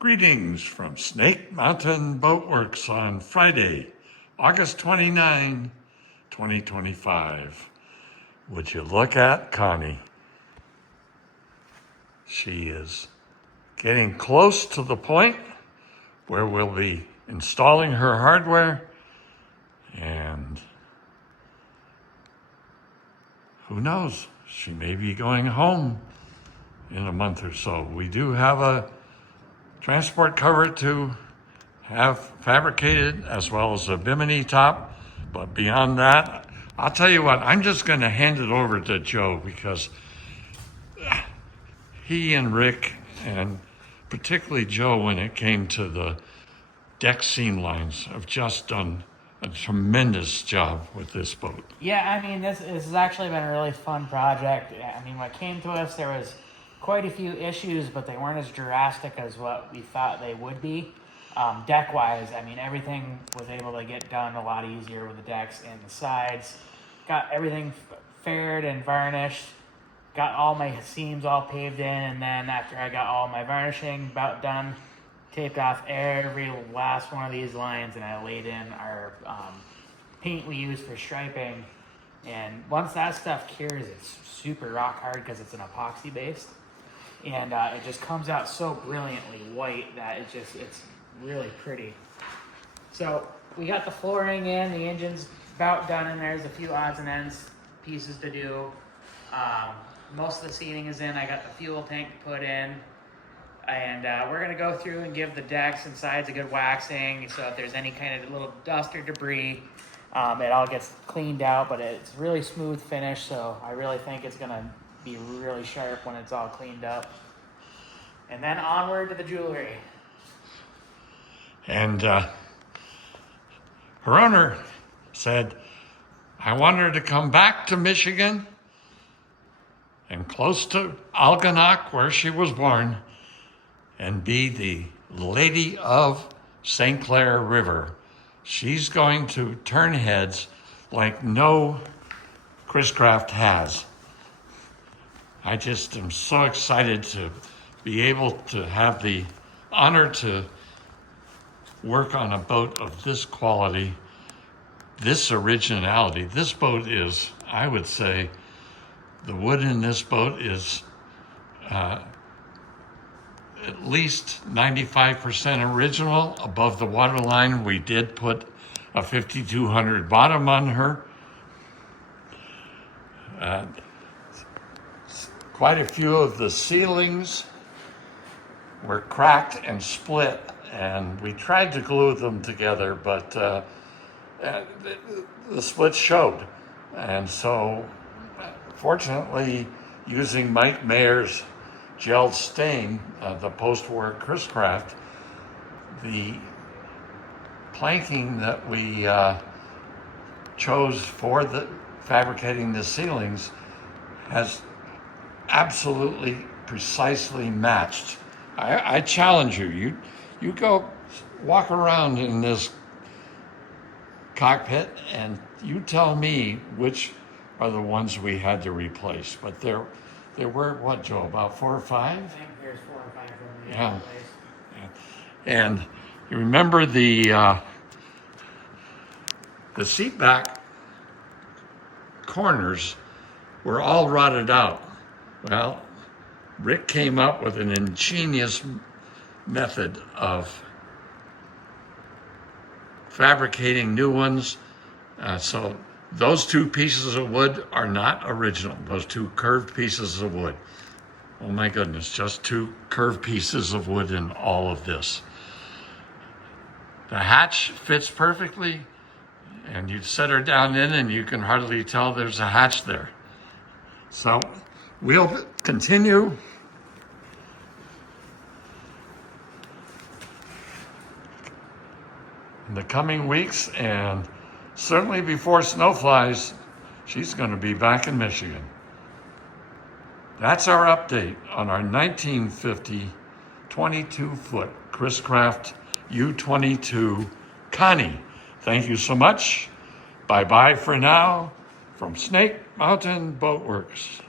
Greetings from Snake Mountain Boatworks on Friday, August 29, 2025. Would you look at Connie? She is getting close to the point where we'll be installing her hardware, and who knows, she may be going home in a month or so. We do have a transport cover to have fabricated, as well as a Bimini top. But beyond that, I'll tell you what, I'm just going to hand it over to Joe, because he and Rick, and particularly Joe when it came to the deck seam lines, have just done a tremendous job with this boat. Yeah, I mean, this has actually been a really fun project. I mean, when it came to us, there was quite a few issues, but they weren't as drastic as what we thought they would be. Deck-wise, I mean, everything was able to get done a lot easier with the decks and the sides. Got everything faired and varnished. Got all my seams all paved in, and then after I got all my varnishing about done, taped off every last one of these lines, and I laid in our paint we use for striping. And once that stuff cures, it's super rock hard because it's an epoxy based, and it just comes out so brilliantly white that it's really pretty. So we got the flooring in, the engine's about done, and there's a few odds and ends pieces to do. Most of the seating is in. I got the fuel tank put in. And we're going to go through and give the decks and sides a good waxing, so if there's any kind of little dust or debris, it all gets cleaned out. But it's really smooth finish, so I really think it's going to be really sharp when it's all cleaned up. And then onward to the jewelry. And her owner said, I want her to come back to Michigan and close to Algonac, where she was born, and be the Lady of St. Clair River. She's going to turn heads like no Chris Craft has. I just am so excited to be able to have the honor to work on a boat of this quality, this originality. This boat is, I would say, the wood in this boat is at least 95% original. Above the waterline, we did put a 5200 bottom on her. Quite a few of the ceilings were cracked and split, and we tried to glue them together, but the splits showed. And so, fortunately, using Mike Mayer's gelled stain, the post-war Chris Craft, the planking that we chose for the fabricating the ceilings has absolutely precisely matched. I challenge you, you go walk around in this cockpit and you tell me which are the ones we had to replace. But there were, what, Joe, about 4 or 5? I think there's 4 or 5 from the Yeah. place. And you remember the seat back corners were all rotted out. Well, Rick came up with an ingenious method of fabricating new ones. So those 2 pieces of wood are not original, those 2 curved pieces of wood. Oh my goodness, just 2 curved pieces of wood in all of this. The hatch fits perfectly, and you set her down in and you can hardly tell there's a hatch there. So we'll continue in the coming weeks, and certainly before snow flies, she's going to be back in Michigan. That's our update on our 1950 22-foot Chris Craft U22 Connie. Thank you so much. Bye-bye for now from Snake Mountain Boatworks.